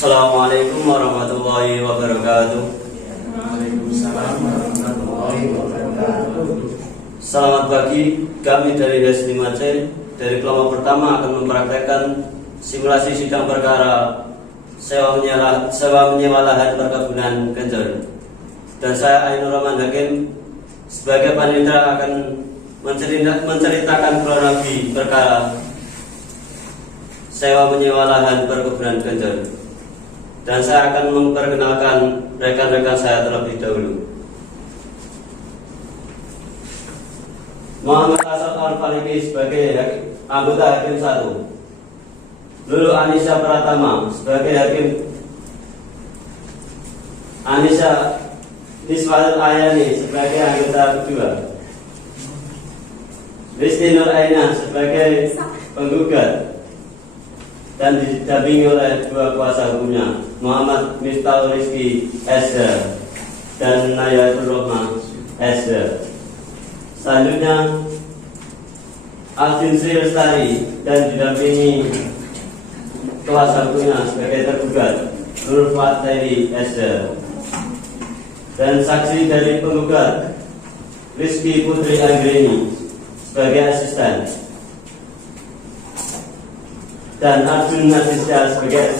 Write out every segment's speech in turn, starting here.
Assalamualaikum warahmatullahi wabarakatuh. Waalaikumsalam warahmatullahi wabarakatuh. Selamat pagi, kami dari Desni Aceh dari kelompok pertama akan mempraktekkan simulasi sidang perkara sewa menyewa lahan perkebunan Kenjor. Dan saya Ainur Rahman Hakim sebagai panitia akan menceritakan kronologi perkara sewa menyewa lahan perkebunan Kenjor. Dan saya akan memperkenalkan rekan-rekan saya terlebih dahulu. Muhammad Asad Al-Faliki sebagai anggota Hakim 1. Lulu Anissa Pratama sebagai Hakim. Anissa Niswatul Ayani sebagai anggota kedua. Rizky Nur Aina sebagai penggugat dan didampingi oleh dua kuasa hukumnya, Muhammad Miftahul Rizki SH dan Nayatul Rohmah SH. Selanjutnya Alvin Sri Lestari dan didampingi kuasa hukumnya sebagai tergugat, Nur Fateri SH. Dan saksi dari penggugat Rizky Putri Anggreni sebagai asisten, dan Arjun Nasisya sebagai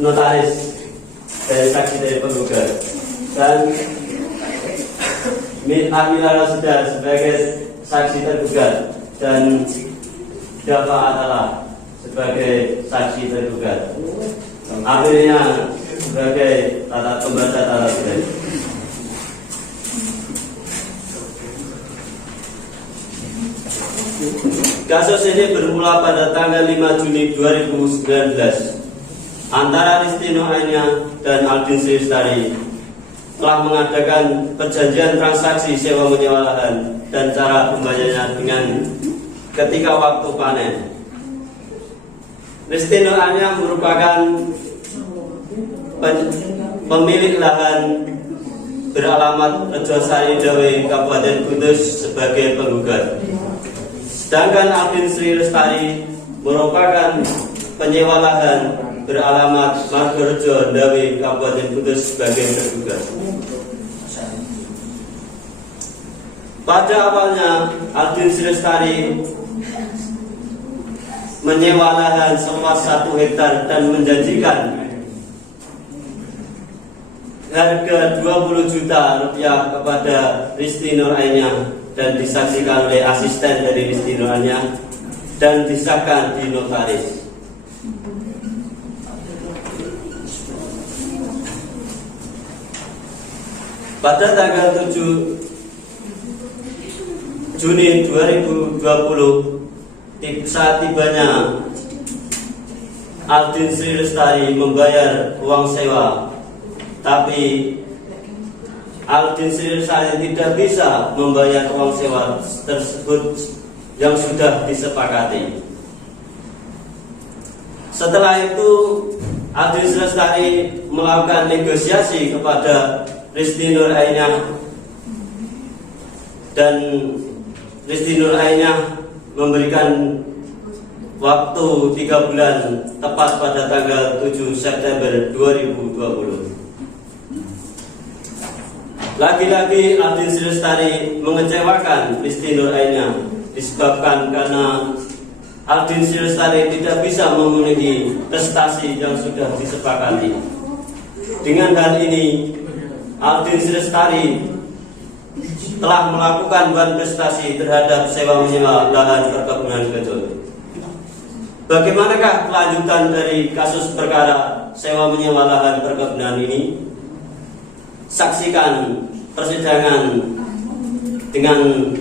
notaris dari saksi dari penggugat, dan Amira Rosida sebagai saksi tergugat, dan Java Atala sebagai saksi tergugat. Akhirnya sebagai pembaca tata tertib. Kasus ini bermula pada tanggal 5 Juni 2019 antara Rizky Nur Aina dan Alvin Sri Lestari telah mengadakan perjanjian transaksi sewa menyewa lahan dan cara pembayarannya dengan ketika waktu panen. Rizky Nur Aina merupakan pemilik lahan beralamat Rejosari Dawe, Kabupaten Kudus sebagai penggugat. Sedangkan Alvin Sri Lestari merupakan penyewa lahan beralamat Margorejo Dawe, Kabupaten Kudus sebagai tergugat. Pada awalnya Alvin Sri Lestari menyewa lahan seluas 1 hektar dan menjanjikan harga 20 juta rupiah kepada Rizky Nur Aina dan disaksikan oleh asisten dari Rizky Nur Aina dan disahkan di notaris. Pada tanggal 7 Juni 2020 saat tibanya Alvin Sri Lestari membayar uang sewa, tapi Alvin Sri Lestari tidak bisa membayar uang sewa tersebut yang sudah disepakati. Setelah itu Alvin Sri Lestari melakukan negosiasi kepada Rizky Nur Aina, dan Rizky Nur Aina memberikan waktu 3 bulan tepat pada tanggal 7 September 2020. Lagi-lagi Alvin Sri Lestari mengecewakan Rizky Nur Aina disebabkan karena Alvin Sri Lestari tidak bisa memenuhi prestasi yang sudah disepakati. Dengan hal ini Alvin Sri Lestari telah melakukan prestasi terhadap sewa menyewa lahan perkebunan Kenjor. Bagaimanakah kelanjutan dari kasus perkara sewa menyewa lahan perkebunan ini? Saksikan persidangan dengan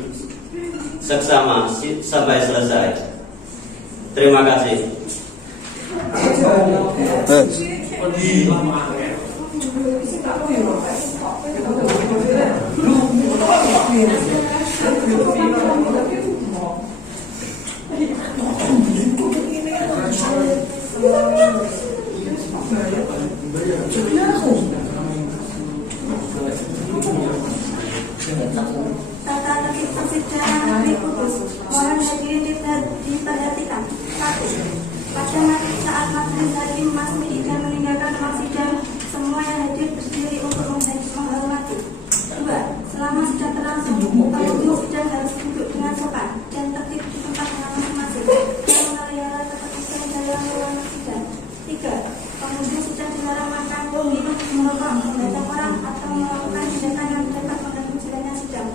seksama sampai selesai. Terima kasih. Tata tertib persidangan negeri Kudus mohon hadirin diperhatikan. 1. Pada saat majelis hakim Mas Sidang meninggalkan ruang sidang, semua yang hadir berdiri untuk menghormati. 2. Selama sidang berlangsung, pengunjung sidang harus duduk dengan sopan dan tertib di tempat dengan masing-masing dan memelihara ketertiban dalam ruangan sidang. 3. Pengunjung sidang dilarang makan, minum, merokok, membaca koran atau melakukan tindakan yang dapat mengganggu jalannya sidang.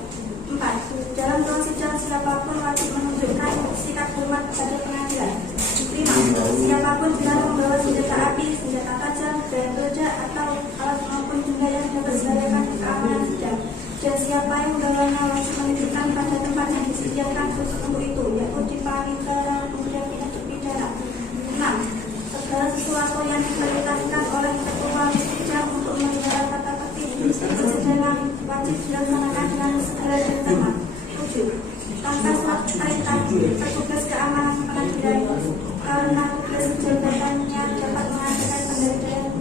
4. Dalam ruang sidang, siapapun wajib menunjukkan sikap hormat kepada pengadilan. 5. Siapapun dilarang membawa senjata api, senjata tajam, benda peledak atau alat maupun benda yang dapat membahayakan keamanan sidang. Dan siapa yang membawanya wajib menitipkan pada tempat yang disediakan khusus untuk itu, yaitu di panitia kemudian pindah terpidana. 6. Segala sesuatu yang diperintahkan oleh ketua sidang untuk memelihara tata tertib persidangan wajib dilaksanakan dengan segera dan cermat. 7. Tanpa surat perintah petugas keamanan pengadilan karena tugas jabatannya dapat mengadakan penggeledahan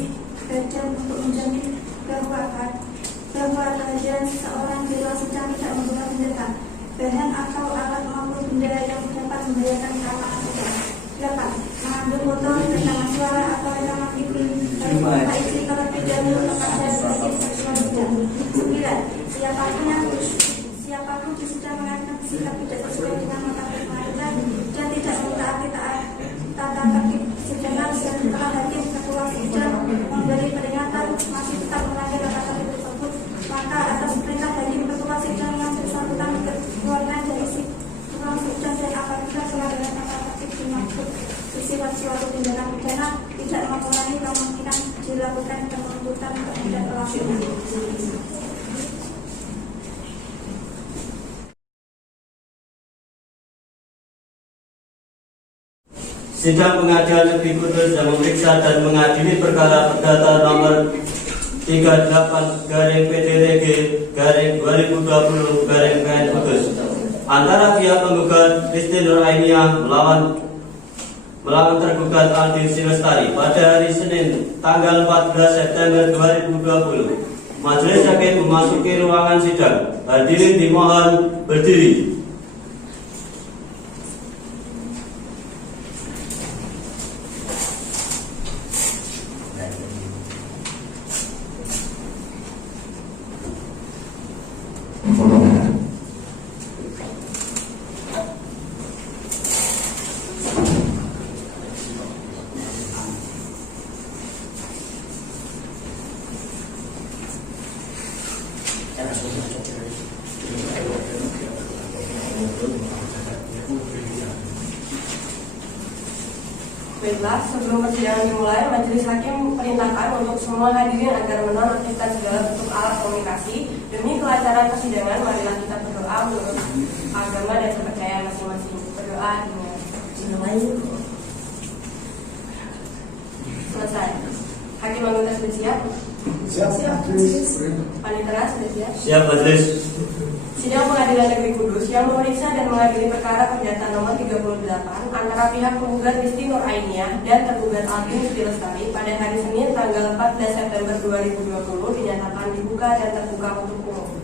badan untuk menjamin bahwa kehadiran seseorang di ruang sidang tidak membawa senjata, bahan atau alat maupun benda yang dapat membahayakan keamanan sidang. 8. Mengambil foto, rekaman suara atau rekaman video tanpa izin terlebih dahulu kepada sebagai seksual sidang. 9. Siapapun di sidang mengajukan sikap tidak sesuai dengan materi pengadilan dan tidak mentaati tata tertib persidangan dan setelah hakim ketua sidang memberi peringatan masih tetap melanggar tata tertib tersebut, maka atas perintah hakim ketua sidang yang bersangkutan dikeluarkan dari ruang sidang dan apabila pelanggaran tata tertib dimaksud bersifat suatu tindakan pidana tidak mengurangi kemungkinan dilakukan penuntutan terhadap pelakunya. Sidang Pengadilan Negeri Kudus yang memeriksa dan mengadili perkara perdata nomor 38-PDRG-2020-PN Kudus antara pihak penggugat Kristi Nur Ainiyah melawan tergugat Aldin Silestari pada hari Senin tanggal 14 September 2020. Majelis hakim memasuki ruangan sidang. Hadirin dimohon berdiri. Baiklah, sebelum persidangan dimulai, majelis hakim perintahkan untuk semua hadirin agar menonaktifkan segala bentuk alat komunikasi. Demi kelancaran persidangan, marilah kita berdoa menurut agama dan kepercayaan masing-masing. Berdoa dengan selesai. Hakim anggota sudah siap? Siap. Panitera sudah siap? Siap, majelis. Sidang Pengadilan Negeri Kudus yang memeriksa dan mengadili perkara perdata nomor 38 antara pihak penggugat Kristi Nur Ainiyah dan tergugat Aldin Silestari pada hari Senin tanggal 14 September 2020 dinyatakan dibuka dan terbuka untuk umum.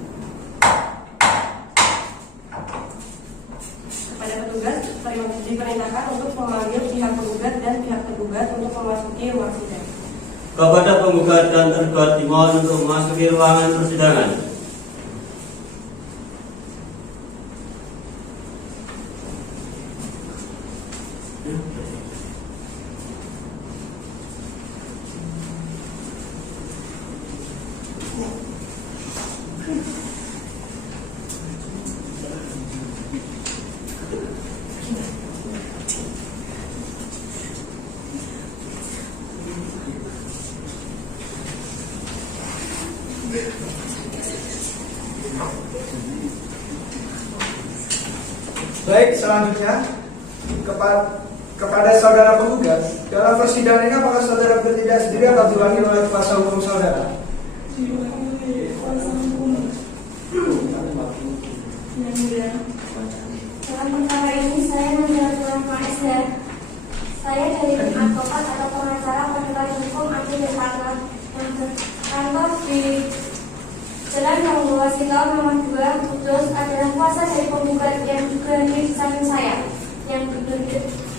Kepada petugas diperintahkan untuk memanggil pihak penggugat dan pihak tergugat untuk memasuki ruang sidang. Kepada penggugat dan tergugat dimohon untuk memasuki ruangan persidangan. Baik, selanjutnya kepada saudara penggugat, dalam persidangan ini apakah saudara bertindak sendiri atau diwakili oleh kuasa hukum saudara? Dalam perkara ini saya menjalankan maesnya. Saya dari advokat atau pengacara penilai hukum Andi Departemen yang berkantor di Jalan Yang Luas Silau nomor 2 Kudus adalah kuasa dari penggugat yang juga hadir di samping saya yang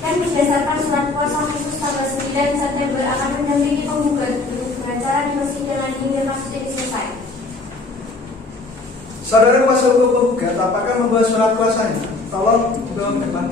dan berdasarkan surat kuasa khusus tanggal 9 September akan mendampingi penggugat untuk pengacara di persidangan hingga kasus ini selesai. Saudara kuasa hukum penggugat, apakah membawa surat kuasanya? Tolong bawa ke depan.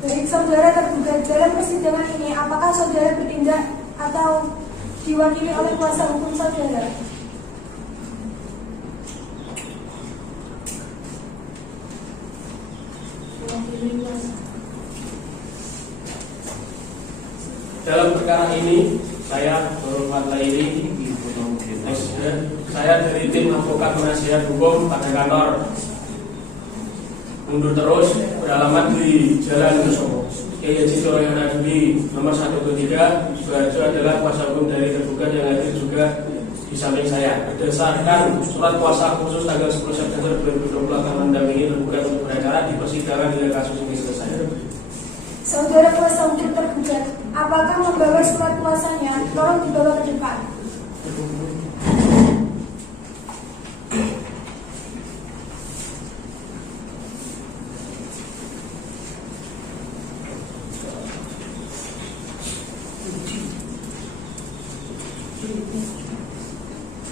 Baik saudara tergugat, dalam persidangan ini apakah saudara bertindak atau diwakili oleh kuasa hukum saudara? Dalam perkara ini, saya Nurul Laili, saya dari tim advokat penasihat hukum pada kantor mundur terus beralamat di Jalan Kesowo. Kiai Haji Soleh Nadwi nomor 123 Suharjo adalah kuasa hukum dari tergugat yang hadir juga di samping saya. Berdasarkan surat kuasa khusus tanggal 10 September 2020 akan mendampingi tergugat untuk beracara di persidangan hingga kasus ini selesai. Saudara kuasa hukum tergugat, apakah membawa surat kuasanya? Tolong dibawa ke depan.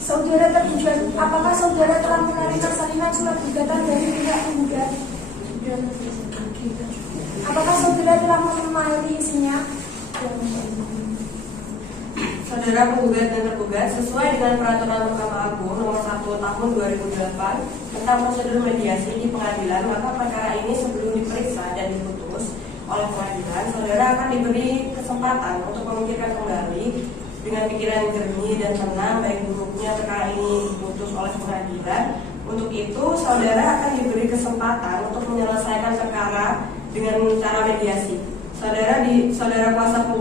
Saudara tergugat, apakah saudara telah menerima salinan surat gugatan dari pihak penggugat? Apakah saudara telah memahami isinya? Saudara penggugat dan tergugat sesuai dengan peraturan Mahkamah Agung nomor 1 tahun 2008 tentang prosedur mediasi di pengadilan, maka perkara ini sebelum diperiksa dan diputus oleh pengadilan, saudara akan diberi kesempatan untuk memikirkan kembali dengan pikiran jernih dan tenang baik buruknya perkara ini diputus oleh pengadilan. Untuk itu, saudara akan diberi kesempatan untuk menyelesaikan perkara dengan cara mediasi. Saudara kuasa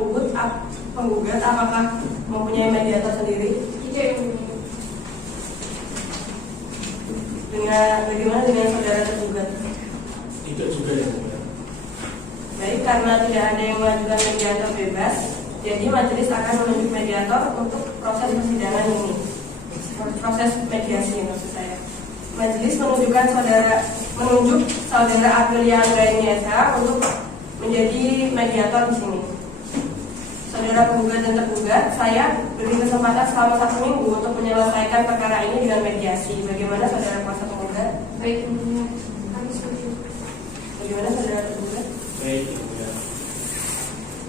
penggugat apakah mempunyai mediator sendiri? Bagaimana dengan saudara tergugat? Tidak juga ya. Baik, karena tidak ada yang mengajukan mediator bebas, jadi majelis akan menunjuk mediator untuk proses persidangan ini. Proses mediasi maksud saya. Majelis menunjuk saudara Aprilia Anggrainiasa untuk menjadi mediator di sini. Saudara penggugat dan tergugat, saya beri kesempatan selama 1 minggu untuk menyelesaikan perkara ini dengan mediasi. Bagaimana saudara kuasa penggugat? Baik, kami setuju. Bagaimana saudara tergugat? Baik.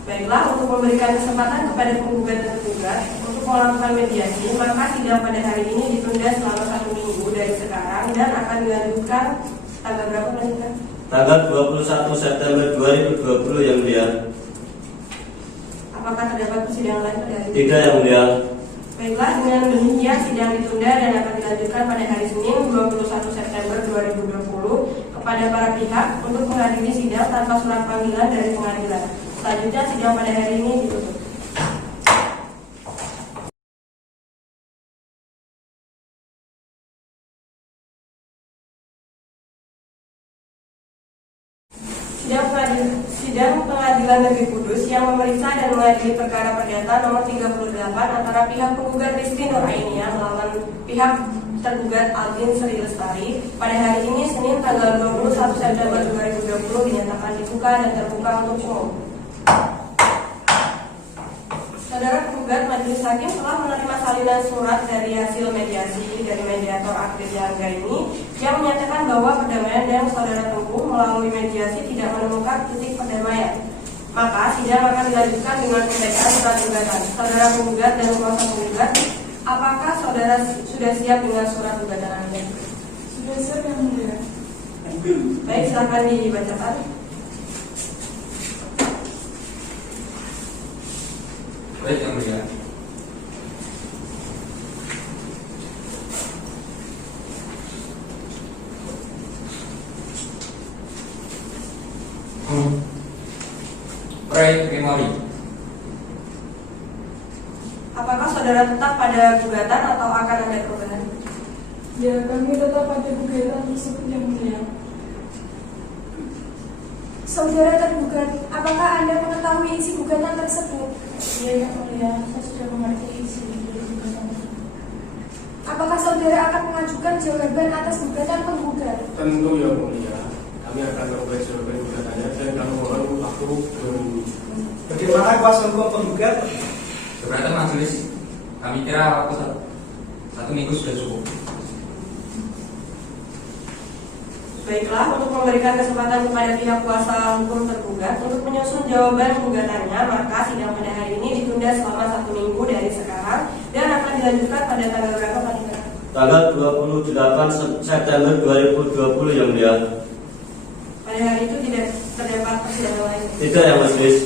Baiklah, untuk memberikan kesempatan kepada penggugat dan tergugat untuk melakukan mediasi, maka sidang pada hari ini ditunda selama 1 minggu dari sekarang dan akan dilanjutkan tanggal berapa Presiden? Tanggal 21 September 2020 yang mulia. Apakah terdapat persidangan lain pada hari ini? Tidak yang mulia. Baiklah, dengan demikian sidang ditunda dan akan dilanjutkan pada hari Senin 21 September 2020 kepada para pihak untuk menghadiri sidang tanpa surat panggilan dari pengadilan. Selanjutnya sidang pada hari ini ditutup. Sidang Pengadilan Negeri Kudus yang memeriksa dan mengadili perkara perdata nomor 38 antara pihak penggugat Risti Nur Ainia melawan pihak tergugat Aldin Sri Lestari pada hari ini Senin tanggal 21 September 2020 dinyatakan dibuka dan terbuka untuk umum. Saudara penggugat, majelis hakim telah menerima salinan surat dari hasil mediasi dari mediator Aprilia Anggraini yang menyatakan bahwa perdamaian yang saudara tempuh melalui mediasi tidak menemukan titik perdamaian. Maka sidang akan dilanjutkan dengan pembacaan surat gugatan. Saudara penggugat dan kuasa penggugat, apakah saudara sudah siap dengan surat gugatan Anda? Sudah siap yang mulia. Baik, silakan dibacakan. Baik yang mulia. Proyek memori. Apakah saudara tetap pada gugatan atau akan ada perubahan? Ya, kami tetap pada gugatan tersebut yang mulia. Saudara tergugat, apakah Anda mengetahui isi gugatan tersebut? Iya, Yang Mulia, saya sudah mengerti isi gugatan. Apakah saudara akan mengajukan jawaban atas gugatan penggugat? Tentu Yang Mulia, kami akan membuat jawaban gugatannya dan kami mohon waktu 2 minggu. Bagaimana kuasa hukum penggugat? Keberatan majelis, kami kira waktu satu minggu sudah cukup. Baiklah, untuk memberikan kesempatan kepada pihak kuasa hukum tergugat untuk menyusun jawaban gugatannya, maka sidang pada hari ini ditunda selama 1 minggu dari sekarang dan akan dilanjutkan pada tanggal berapa Pak Dika? Tanggal 28 September 2020 Yang Mulia. Pada hari itu tidak terdapat persidangan lain. Tidak ya majelis.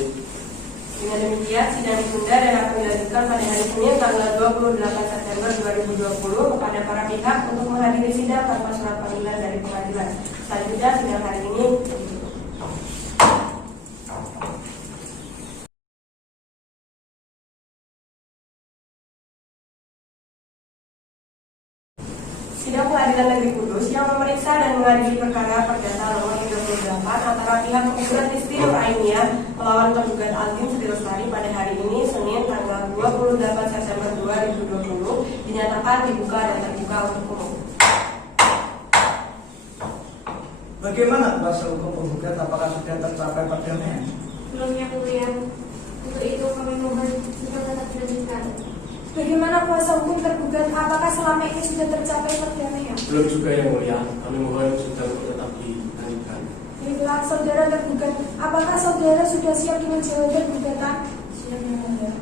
Dengan demikian, sidang ditunda dan akan dilanjutkan pada hari Senin tanggal 28 September 2020 kepada para pihak untuk menghadiri sidang tanpa surat panggilan dari pengadilan. Selanjutnya, sidang hari ini ditutup. Sidang Pengadilan Negeri Kudus yang memeriksa dan mengadili perkara perdata nomor 38 antara pihak penggugat Listi Nur Ainiyah melawan tergugat Aldin Sri Lestari pada hari ini Senin tanggal 28 September 2020 dinyatakan dibuka dan terbuka untuk umum. Bagaimana kuasa hukum penggugat? Apakah sudah tercapai perdamaian? Belum Yang Mulia. Untuk itu kami mohon untuk tetap dilanjutkan. Bagaimana kuasa hukum tergugat? Apakah selama ini sudah tercapai perdamaian? Belum juga Yang Mulia, kami mohon sidang tetap dilanjutkan. Baiklah, saudara tergugat, apakah saudara sudah siap dengan jawaban gugatan? Siap Yang Mulia.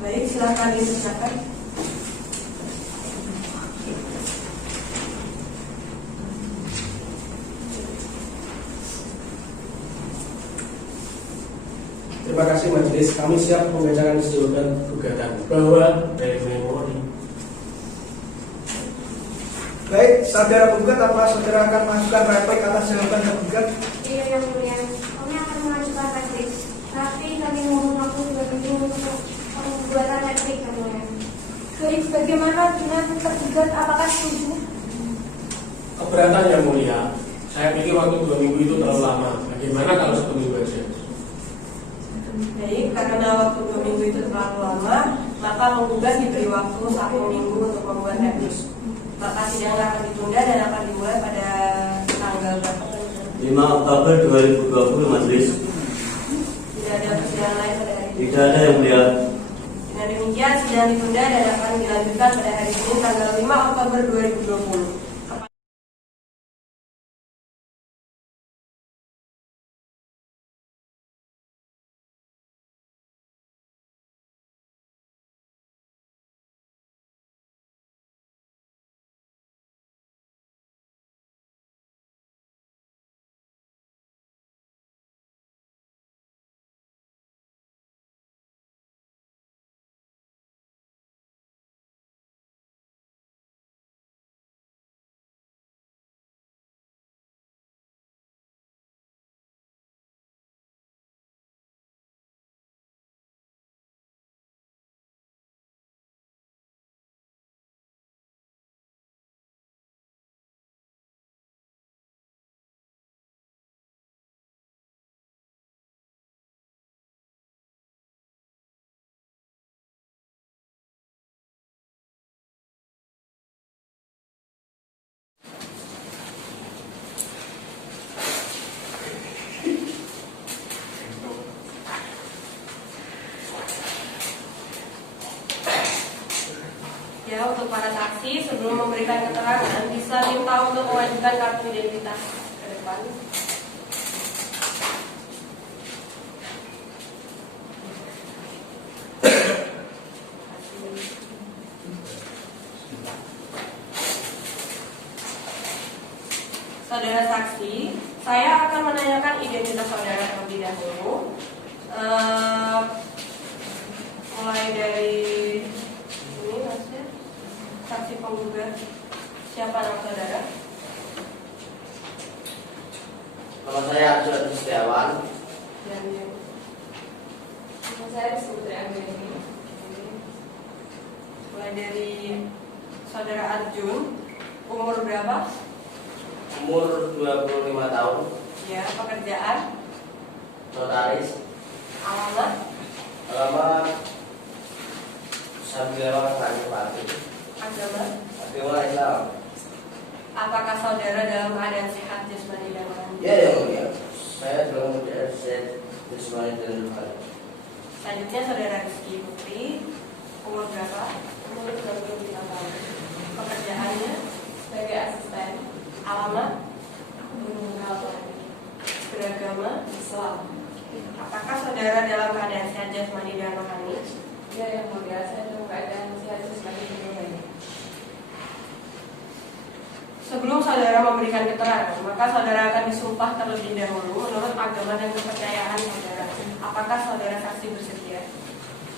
Baik, silakan dipersilakan. Terima kasih majelis, kami siap membacakan jawaban gugatan bahwa dari memori. Baik, saudara penggugat, apa saudara akan mengajukan replik atas jawaban tergugat? Iya Yang Mulia, kami akan mengajukan replik, tapi kami mohon waktu 2 minggu untuk pembuatan replik Yang Mulia. Baik, bagaimana dengan tergugat? Apakah setuju? Keberatan Yang Mulia, saya pikir waktu 2 minggu itu terlalu lama. Bagaimana kalau 1 minggu aja? Baik, karena waktu 2 minggu itu terlalu lama, maka penggugat diberi waktu 1 minggu untuk membuat replik. Maka sidang akan ditunda dan akan dimulai pada tanggal berapa? 5 Oktober 2020 majelis. Tidak ada persidangan lain pada hari ini. Tidak ada Yang Mulia. Dengan demikian, sidang ditunda dan akan dilanjutkan pada hari Senin tanggal 5 Oktober 2020. Ya, untuk para saksi sebelum memberikan keterangan bisa minta untuk mengajukan kartu identitas ke depan. Saudara saksi, saya akan menanyakan identitas saudara terlebih dahulu. Mulai dari ini maksudnya saksi penggugat, siapa nama saudara? Nama saya Arjuna Setiawan. Dan nama saya Putri Anggreni. Mulai dari saudara Arjun, umur berapa? umur 25 tahun, Ya, pekerjaan, notaris, alamat, alamat Sabilawan Pati, agama. agama Islam. Apakah saudara dalam keadaan sehat jasmani dan rohani? Ya yang mulia, saya dalam keadaan sehat jasmani dan rohani. Selanjutnya saudara Rizky Putri, umur berapa? Umur 25 tahun. Pekerjaannya, Sebagai asisten alamat, Gunung Kaltani, beragama. Islam. Apakah saudara dalam keadaan sehat jasmani dan rohani? Ya yang mulia, saya dalam keadaan sehat jasmani dan rohani. Sebelum saudara memberikan keterangan, maka saudara akan disumpah terlebih dahulu menurut agama dan kepercayaan saudara. Apakah saudara saksi bersedia?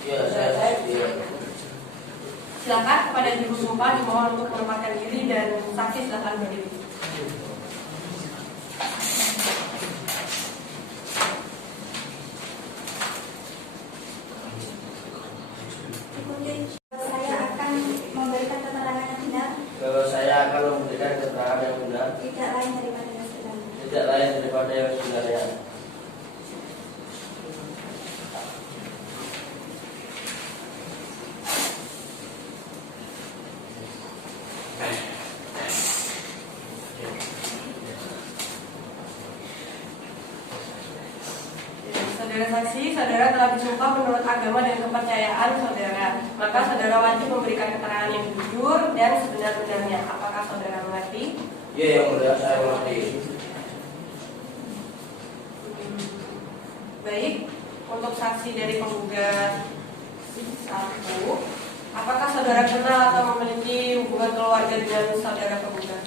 Ya saya sedia. Silakan kepada juru sumpah dimohon untuk menempatkan diri dan saksi silakan berdiri. Saya akan memberikan keterangan yang benar, Kalau saya akan memberikan keterangan yang benar, tidak lain daripada yang sebenarnya. tidak lain daripada yang sebenarnya. Saudara saksi, saudara telah disumpah menurut agama dan kepercayaan saudara. Maka saudara wajib memberikan keterangan yang jujur dan sebenar-benarnya. Apakah saudara mengerti? Ya yang mulia, saya mengerti. Baik, untuk saksi dari penggugat 1, apakah saudara kenal atau memiliki hubungan keluarga dengan saudara penggugat?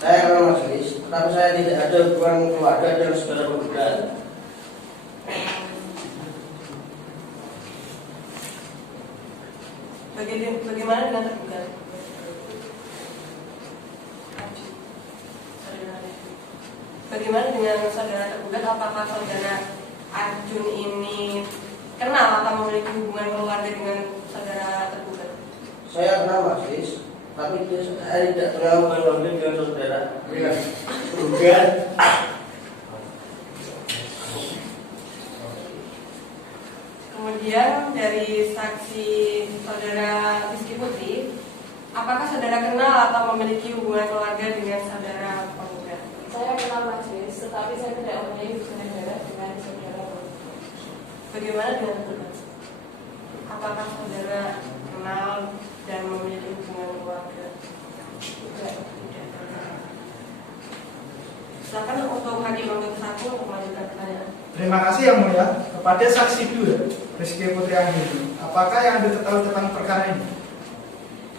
Saya kenal majelis, tetapi saya tidak ada hubungan keluarga dengan saudara penggugat. Bagaimana dengan tergugat? Bagaimana dengan saudara tergugat? Apakah saudara Arjun ini kenal atau memiliki hubungan keluarga dengan saudara tergugat? Saya kenal majelis, tapi saya tidak kenal hubungan keluarga dengan saudara penggugat. Kemudian dari saksi saudara Rizky Putri, apakah saudara kenal atau memiliki hubungan keluarga dengan saudara penggugat? Saya kenal majelis, tetapi saya tidak mempunyai hubungan darah dengan saudara. Bagaimana dengan tergugat? Apakah saudara kenal dan memiliki hubungan keluarga? Tidak. Silakan untuk hakim nomor 1 untuk melanjutkan pertanyaan. Terima kasih yang mulia. Kepada saksi 2, Rizky Putri Anggi, apakah yang Anda ketahui tentang perkara ini?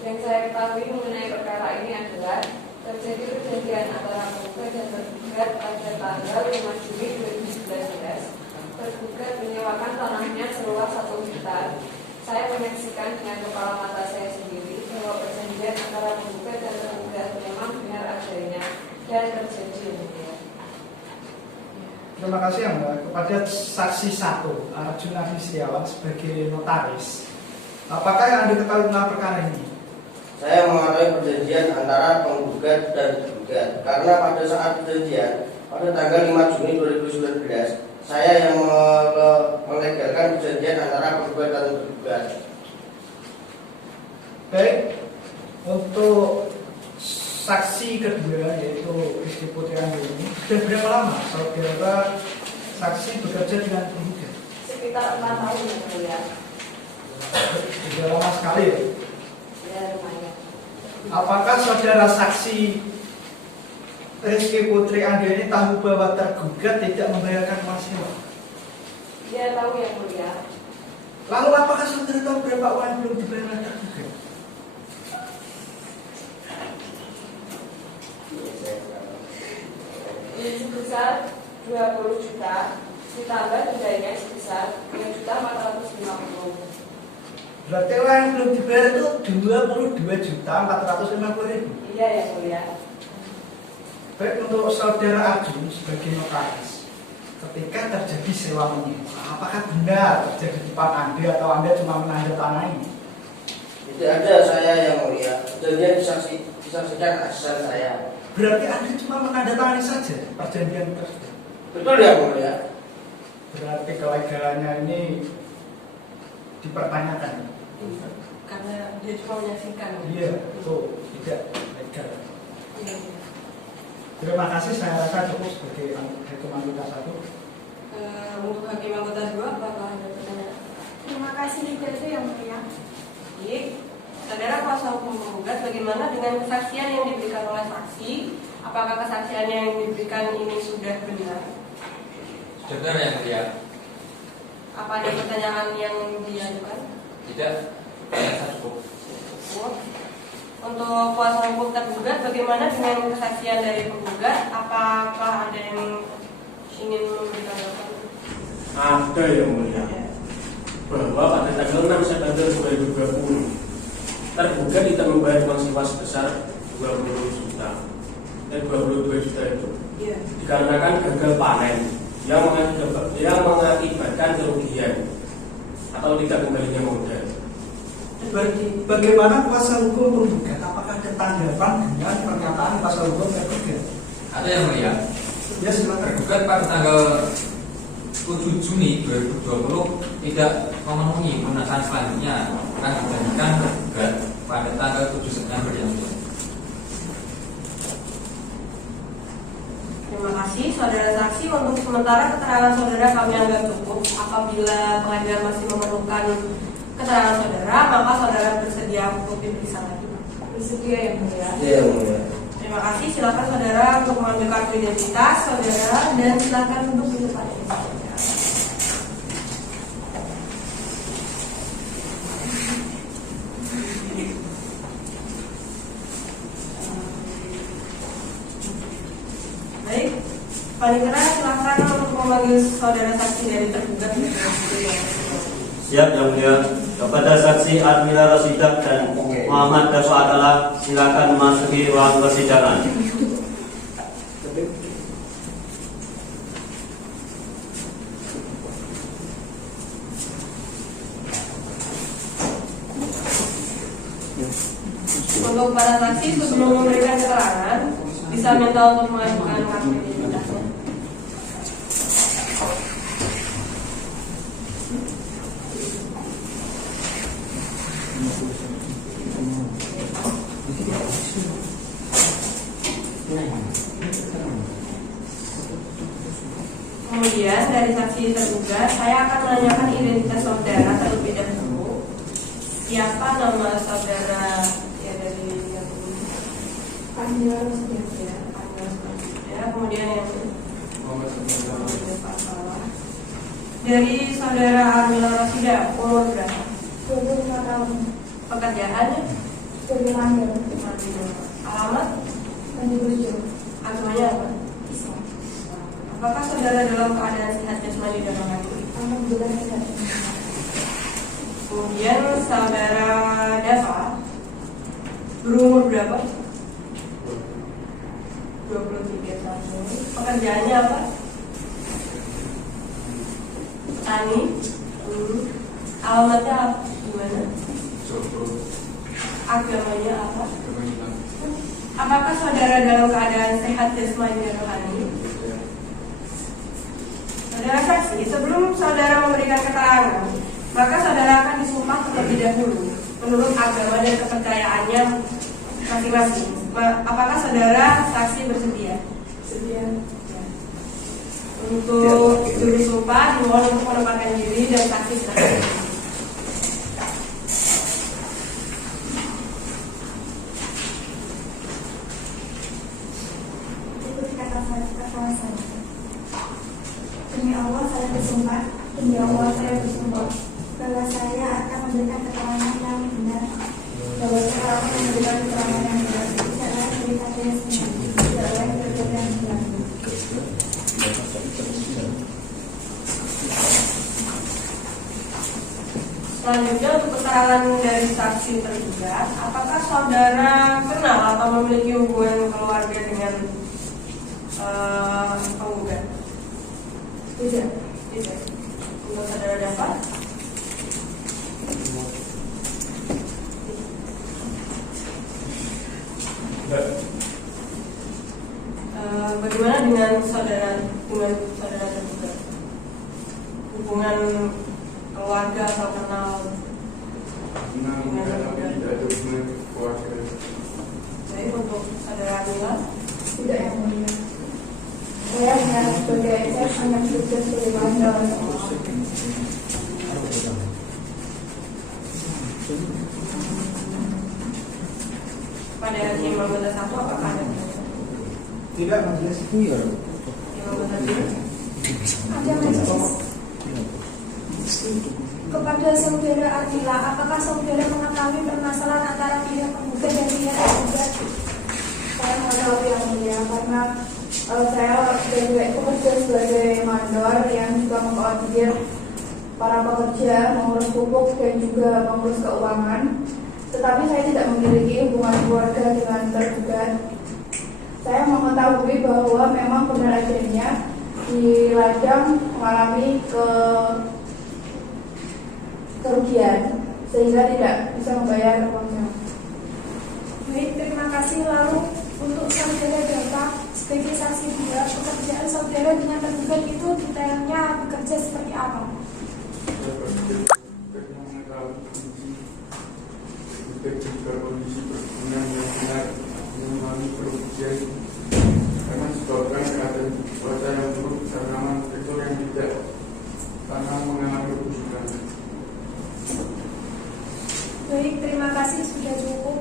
Yang saya ketahui mengenai perkara ini adalah terjadi perjanjian antara penggugat dan tergugat pada tanggal 5 Juli 2019. Tergugat menyewakan tanahnya seluas 1 hektar. Saya menyaksikan dengan kepala mata saya sendiri bahwa perjanjian antara penggugat dan tergugat memang benar adanya dan terjadi. Terima kasih yang mulia. Kepada saksi 1, Arjun Adi Setiawan sebagai notaris, apakah yang Anda ketahui tentang perkara ini? Saya mengetahui perjanjian antara penggugat dan tergugat karena pada saat perjanjian pada tanggal 5 Juni 2019 saya yang melegalkan perjanjian antara penggugat dan tergugat. Baik, untuk saksi kedua yaitu Rizky Putri Anggi ini sudah berapa lama saudara saksi bekerja dengan penggugat? Sekitar 4 tahun yang mulia. Sudah lama sekali ya? Ya lumayan. Apakah saudara saksi Rizky Putri Anggi ini tahu bahwa tergugat tidak membayarkan uang sewa? Dia tahu yang mulia. Lalu apakah saudara tahu berapa uang yang belum dibayar tergugat? Ini sebesar 20 juta ditambah dendanya sebesar 3.450.000. Berarti uang yang belum dibayar itu 22.450.000. Iya yang mulia. Baik, untuk saudara Arjun sebagai notaris, ketika terjadi sewa menyewa, apakah benar terjadi di depan Anda atau Anda cuma menandatangani? Tidak ada, saya yang mulia. Perjanjian disaksikan asal saya. Berarti Anda cuma menandatangani saja perjanjian tersebut. Betul ya mulia. Berarti kelegalannya ini dipertanyakan. Karena dia cuma menyaksikan. Iya, itu tidak legal. Iya. Terima kasih, saya rasa cukup sebagai hakim anggota 1. Untuk hakim anggota 2, apakah ada pertanyaan? Terima kasih, tidak itu yang mulia. Baik, saudara kuasa hukum penggugat, bagaimana dengan kesaksian yang diberikan oleh saksi? Apakah kesaksian yang diberikan ini sudah benar? Sudah benar yang mulia. Apa ada pertanyaan yang diajukan? Tidak, saya cukup. Untuk kuasa hukum tergugat, bagaimana dengan kesaksian dari penggugat? Apakah ada yang ingin memberikan jawaban? Ada yang mulia, bahwa pada tanggal 6 September 2020 tergugat tidak membayar uang sewa sebesar 22 juta itu Iya. dikarenakan gagal panen yang mengakibatkan kerugian atau tidak kembalinya modal. Bagaimana kuasa hukum penggugat? Apakah ada tanggapan dengan pernyataan kuasa hukum tergugat? Ada yang mulia. Ya, silakan. Tergugat pada tanggal 7 Juni 2020 tidak memenuhi pemenuhan selanjutnya akan dijanjikan tergugat pada tanggal 7 September yang mulia. Terima kasih, saudara saksi. Untuk sementara keterangan saudara kami anggap cukup. Apabila pengadilan masih memerlukan keterangan saudara, maka saudara bersedia untuk diperiksa lagi. Bersedia yang mulia. Iya mulia. Terima kasih. Silakan saudara untuk mengambil kartu identitas saudara dan silakan untuk di depan ini. Baik, Panitera silakan untuk memanggil saudara saksi dari tergugat. Siap yang mulia. Kepada saksi Armila Rosidah dan Muhammad Dafa adalah silakan memasuki ruang persidangan. Untuk para saksi sebelum memberikan keterangan bisa minta untuk mengajukan kartu identitasnya. Kemudian dari saksi tergugat, saya akan menanyakan identitas saudara terlebih dahulu. Siapa nama saudara ya dari yang ini? Panggil Rosidah. Ya, ya, kemudian yang dari saudara Armila Rosidah, umur berapa? 25 tahun. Pekerjaannya? Jadi manggil. Alamat? Pendibujo. Agamanya apa? Islam. Apakah saudara dalam keadaan sehat jasmani dan rohani? Alhamdulillah sehat. Kemudian saudara Dava berumur berapa? 23 tahun. Pekerjaannya apa? Petani. Alamatnya apa? Gimana? Agamanya apa? Apakah saudara dalam keadaan sehat jasmani dan rohani? Saudara saksi, sebelum saudara memberikan keterangan, maka saudara akan disumpah terlebih dahulu menurut agama dan kepercayaannya masing-masing. Apakah saudara saksi bersedia? Sedia. Untuk juri sumpah dimohon untuk menempatkan diri dan saksi silakan. Ikuti kata saya. Demi Allah saya bersumpah. Demi Allah saya bersumpah bahwa saya akan memberikan keterangan yang benar. Bahwa saya akan memberikan keterangan yang benar. Tidak lain dari kata yang sendiri. Tidak lain dari kata yang benar. Selanjutnya untuk keterangan dari saksi tergugat, apakah saudara kenal atau memiliki hubungan keluarga dengan penggugat? Tidak. Tidak. Untuk saudara dapat? dengan saudara tergugat? Hubungan keluarga atau kenal dengan tergugat? Tidak ada hubungan keluarga. Jadi untuk saudara Mila? Tidak, yang mulia. Saya hanya bekerja sebagai mandor. Pada hari Imam Buta satu apakah ada? Tidak, majelis. Imam Buta dua? Ada majelis. Kepada saudara Atila, apakah saudara mengetahui permasalahan antara pihak penggugat dan pihak tergugat? Saya mengetahui yang mulia karena saya bekerja sebagai mandor yang juga mengkoordinir para pekerja, mengurus pupuk dan juga mengurus keuangan. Tetapi saya tidak memiliki hubungan keluarga dengan tergugat. Saya mengetahui bahwa memang benar adanya di ladang mengalami kerugian sehingga tidak bisa membayar uangnya. Baik, terima kasih. Lalu untuk saudara Data sebagai saksi dia, pekerjaan saudara dengan tergugat itu detailnya bekerja seperti apa? Kondisi perkebunan yang benar mengalami kerugian karena disebabkan keadaan cuaca yang buruk, tanaman sektor yang tidak tanam mengalami kerugian. Baik, terima kasih, sudah cukup.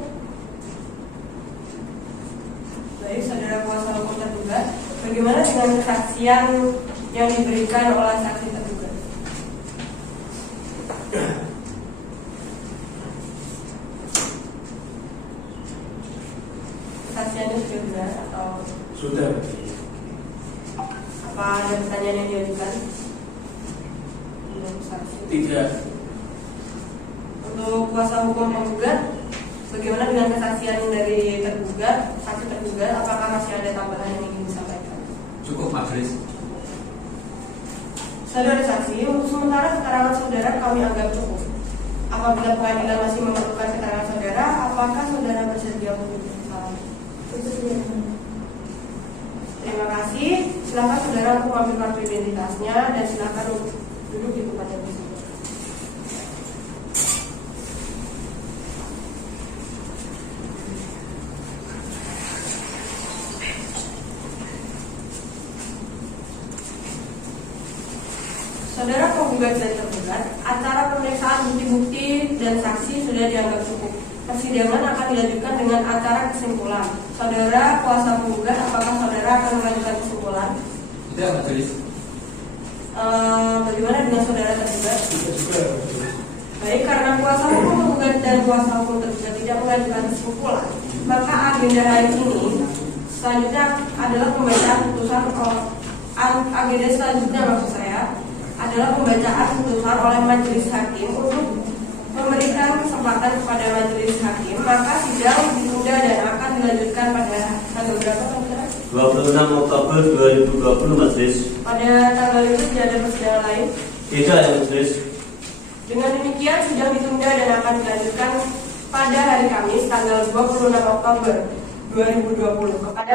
Baik, saudara kuasa hukum tergugat, bagaimana dengan kesaksian yang diberikan oleh saksi tergugat? Kesaksiannya sudah benar atau Sudah. apa ada pertanyaan yang diajukan? Belum saksi. Tidak. Untuk kuasa hukum penggugat, bagaimana dengan kesaksian dari tergugat, saksi tergugat, apakah masih ada tambahan yang ingin disampaikan? Cukup majelis. Saudara saksi, untuk sementara keterangan saudara kami anggap cukup. Apabila pengadilan masih memerlukan keterangan saudara, apakah saudara bersedia untuk bersalah? Terima kasih. Silakan saudara untuk mengambil kartu identitasnya dan silakan untuk duduk di tempat yang bersih. Saudara penggugat dan tergugat, acara pemeriksaan bukti-bukti dan saksi sudah dianggap cukup. Persidangan akan dilanjutkan dengan acara kesimpulan. Saudara kuasa penggugat, apakah saudara akan melanjutkan kesimpulan? Tidak majelis. Bagaimana dengan saudara tergugat? Tidak juga. Baik, karena kuasa hukum penggugat dan kuasa hukum tergugat tidak mengajukan kesimpulan, maka agenda hari ini selanjutnya adalah pembacaan putusan. Agenda selanjutnya maksud saya adalah pembacaan putusan oleh majelis hakim untuk memberikan kesempatan kepada majelis hakim, maka sidang ditunda dan akan dilanjutkan pada tanggal berapa? 26 Oktober 2020 majelis. Pada tanggal itu tidak ada persidangan lain. Tidak ya majelis. Dengan demikian sidang ditunda dan akan dilanjutkan pada hari Kamis tanggal 26 Oktober 2020 kepada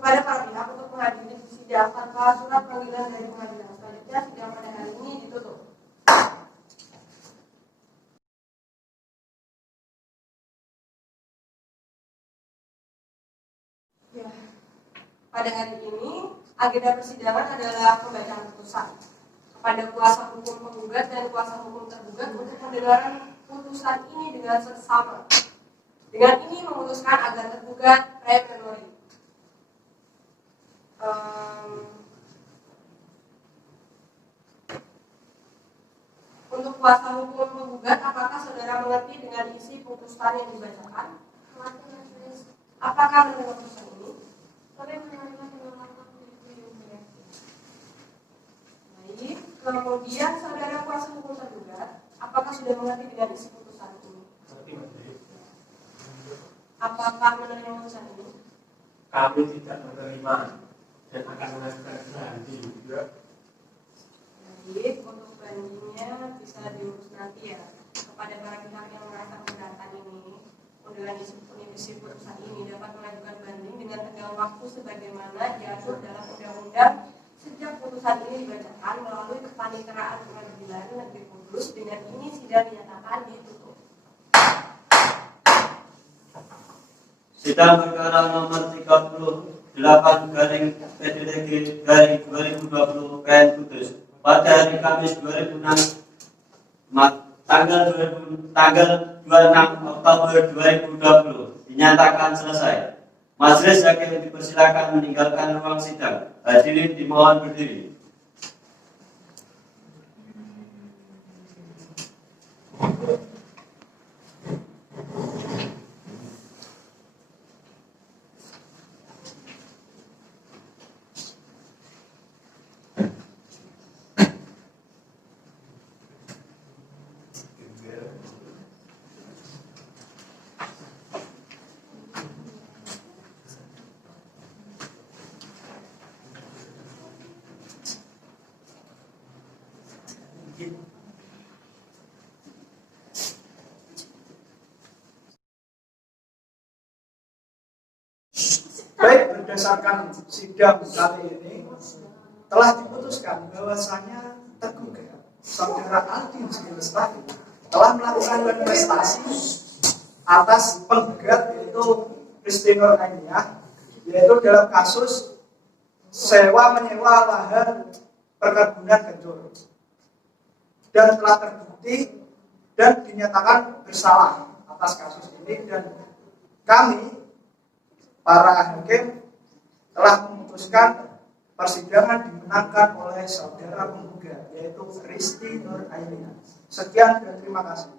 para pihak untuk menghadiri sidang tanpa surat panggilan dari pengadilan. Selanjutnya sidang pada hari ini ditutup. Ya. Pada hari ini agenda persidangan adalah pembacaan putusan kepada kuasa hukum penggugat dan kuasa hukum tergugat untuk mendengarkan putusan ini dengan seksama. Dengan ini memutuskan agar tergugat re memori. Untuk kuasa hukum penggugat, apakah saudara mengerti dengan isi putusan yang dibacakan? Apakah menerima putusan ini? Baik, kemudian saudara kuasa hukum tergugat, apakah sudah mengerti dengan isi putusan ini? Apakah menerima putusan ini? Kami tidak menerima dan akan mengajukan banding juga. Baik, untuk bandingnya bisa diurus nanti ya kepada para pihak yang merasa keberatan ini. dengan isi putusan ini dapat mengajukan banding dengan tenggang waktu sebagaimana diatur dalam undang-undang sejak putusan ini dibacakan melalui kepanitraan Pengadilan Negeri Kudus. Dengan ini sidang dinyatakan ditutup. Sidang perkara nomor 38/PDTG/2020 PN Kudus pada hari Kamis 2006 tanggal 26 Oktober 2020 dinyatakan selesai. Majelis hakim dipersilakan meninggalkan ruang sidang. Hadirin dimohon berdiri. Baik, berdasarkan sidang kali ini telah diputuskan bahwasanya tergugat Saudara Aldin Sri Lestari telah melakukan prestasi atas penggugat yaitu Kristi Nur Ainiyah, yaitu dalam kasus sewa menyewa lahan perkebunan Ganjur, dan telah terbukti dan dinyatakan bersalah atas kasus ini, dan kami para hakim telah memutuskan persidangan dimenangkan oleh saudara penggugat yaitu Kristi Nur Ainiyah. Sekian dan terima kasih.